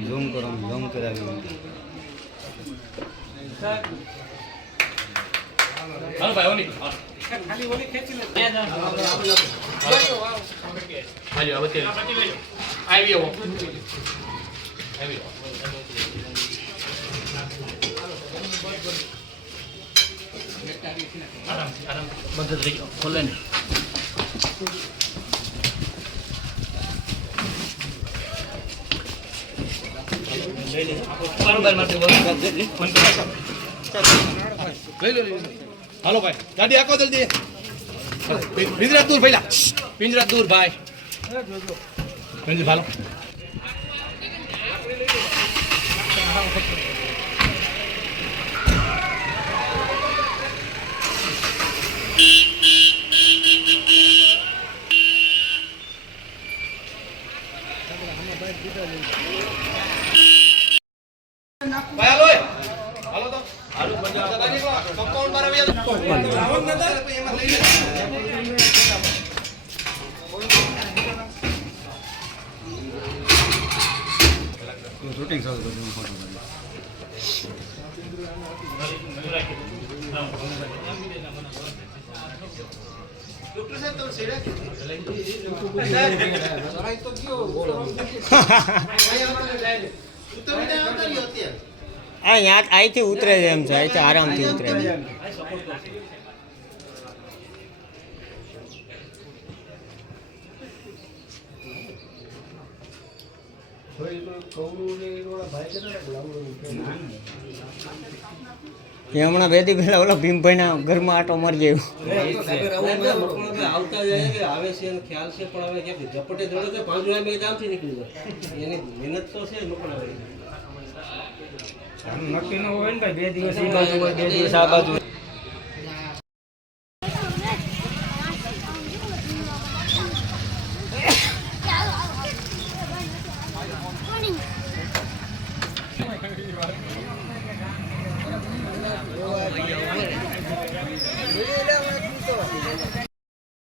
zoom કરો zoom કરાવી હાલો ભાઈ ઓની ખાલી ઓલી ખેંચી લે હાલો હવે તે આવી આવો આરામ બંધ થઈ ગયો ખોલે ને બરોબર માટે હાલો ભાઈ ગાડી આખો જલ્દી પિંજરા દૂર ભાઈલા પિંજરા દૂર ભાઈ પિંજરા ભાલો શૂટિંગ ચાલુ કર્યું ફોટો અહીંથી ઉતરે છે એમ છે અહીંથી આરામથી ઉતરે છે એ હમણાં બે દી પહેલા ઓલા ભીમભાઈના ઘરમાં આટો મારી આવતા જાય કે આવે છે એનો ખ્યાલ છે પણ હવે ક્યાંક ઝપટે દોડે તો 5 મિનિટ આમથી નીકળી જાય એની મહેનત તો છે મોકલાવે નક્કી ન હોય ને ભાઈ 2 દિવસ એ બાજુ હોય 2 દિવસ આ બાજુ